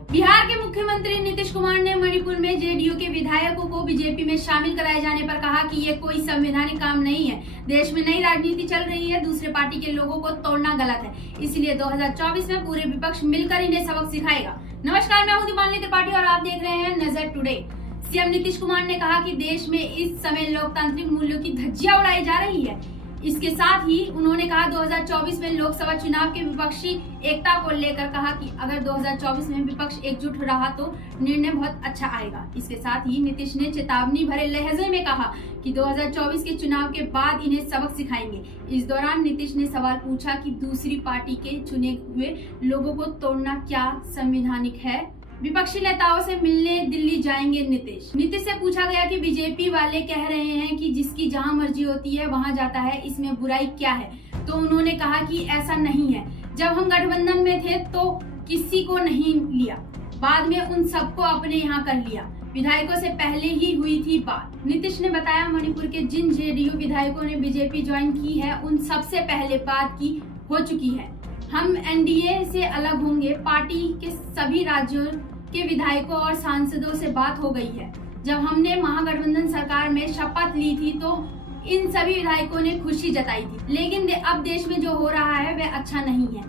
बिहार के मुख्यमंत्री नीतीश कुमार ने मणिपुर में जेडीयू के विधायकों को बीजेपी में शामिल कराए जाने पर कहा कि ये कोई संवैधानिक काम नहीं है। देश में नई राजनीति चल रही है, दूसरे पार्टी के लोगों को तोड़ना गलत है, इसलिए 2024 में पूरे विपक्ष मिलकर इन्हें सबक सिखाएगा। नमस्कार, मैं हूं दीपाली त्रिपाठी और आप देख रहे हैं नजर टुडे। सीएम नीतीश कुमार ने कहा कि देश में इस समय लोकतांत्रिक मूल्यों की धज्जियां उड़ाई जा रही है। इसके साथ ही उन्होंने कहा 2024 में लोकसभा चुनाव के विपक्षी एकता को लेकर कहा कि अगर 2024 में विपक्ष एकजुट रहा तो निर्णय बहुत अच्छा आएगा। इसके साथ ही नीतीश ने चेतावनी भरे लहजे में कहा कि 2024 के चुनाव के बाद इन्हें सबक सिखाएंगे। इस दौरान नीतीश ने सवाल पूछा कि दूसरी पार्टी के चुने हुए लोगों को तोड़ना क्या संवैधानिक है। विपक्षी नेताओं से मिलने दिल्ली जाएंगे नीतीश से पूछा गया कि बीजेपी वाले कह रहे हैं कि जिसकी जहां मर्जी होती है वहां जाता है, इसमें बुराई क्या है। तो उन्होंने कहा कि ऐसा नहीं है, जब हम गठबंधन में थे तो किसी को नहीं लिया, बाद में उन सबको अपने यहाँ कर लिया, विधायकों से पहले ही हुई थी बात। नीतीश ने बताया मणिपुर के जिन जेडीयू विधायकों ने बीजेपी ज्वाइन की है उन सबसे पहले बात की हो चुकी है। हम एनडीए से अलग होंगे। पार्टी के सभी राज्यों के विधायकों और सांसदों से बात हो गई है। जब हमने महागठबंधन सरकार में शपथ ली थी तो इन सभी विधायकों ने खुशी जताई थी, लेकिन अब देश में जो हो रहा है वह अच्छा नहीं है।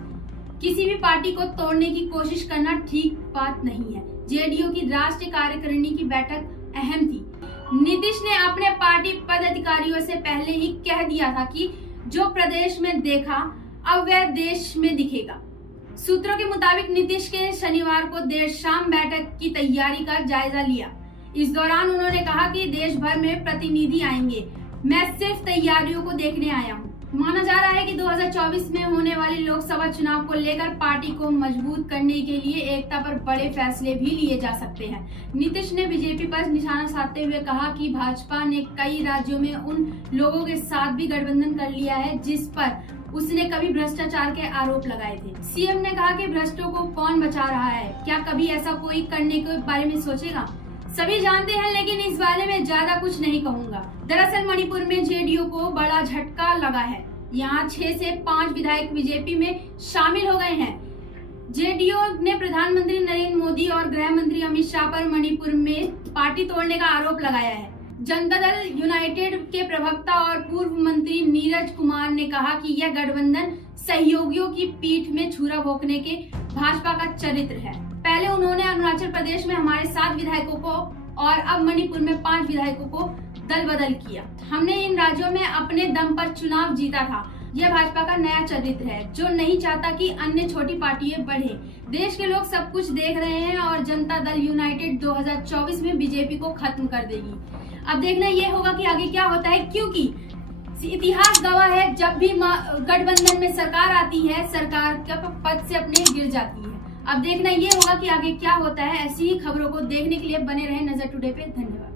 किसी भी पार्टी को तोड़ने की कोशिश करना ठीक बात नहीं है। जेडीयू की राष्ट्रीय कार्यकारिणी की बैठक अहम थी। नीतीश ने अपने पार्टी पदाधिकारियों से पहले ही कह दिया था कि जो प्रदेश में देखा अब वह देश में दिखेगा। सूत्रों के मुताबिक नीतीश के शनिवार को देर शाम बैठक की तैयारी का जायजा लिया। इस दौरान उन्होंने कहा कि देश भर में प्रतिनिधि आएंगे, मैं सिर्फ तैयारियों को देखने आया हूं। माना जा रहा है कि 2024 में होने वाले लोकसभा चुनाव को लेकर पार्टी को मजबूत करने के लिए एकता पर बड़े फैसले भी लिए जा सकते हैं। नीतीश ने बीजेपी पर निशाना साधते हुए कहा कि भाजपा ने कई राज्यों में उन लोगों के साथ भी गठबंधन कर लिया है जिस पर उसने कभी भ्रष्टाचार के आरोप लगाए थे। सीएम ने कहा कि भ्रष्टों को कौन बचा रहा है, क्या कभी ऐसा कोई करने के बारे में सोचेगा। सभी जानते हैं, लेकिन इस बारे में ज्यादा कुछ नहीं कहूंगा। दरअसल मणिपुर में जेडीयू को बड़ा झटका लगा है। यहाँ 6 से 5 विधायक बीजेपी में शामिल हो गए हैं। जेडीयू ने प्रधानमंत्री नरेंद्र मोदी और गृह मंत्री अमित शाह पर मणिपुर में पार्टी तोड़ने का आरोप लगाया है। जनता दल यूनाइटेड के प्रवक्ता और पूर्व मंत्री नीरज कुमार ने कहा कि यह गठबंधन सहयोगियों की पीठ में छुरा भोंकने के भाजपा का चरित्र है। पहले उन्होंने अरुणाचल प्रदेश में हमारे 7 विधायकों को और अब मणिपुर में 5 विधायकों को दल बदल किया। हमने इन राज्यों में अपने दम पर चुनाव जीता था। यह भाजपा का नया चरित्र है जो नहीं चाहता कि अन्य छोटी पार्टियां बढ़े। देश के लोग सब कुछ देख रहे हैं और जनता दल यूनाइटेड 2024 में बीजेपी को खत्म कर देगी। अब देखना ये होगा कि आगे क्या होता है, क्योंकि इतिहास गवाह है जब भी गठबंधन में सरकार आती है सरकार का पद से अपने गिर जाती है। अब देखना ये होगा कि आगे क्या होता है। ऐसी ही खबरों को देखने के लिए बने रहे नजर टुडे पे। धन्यवाद।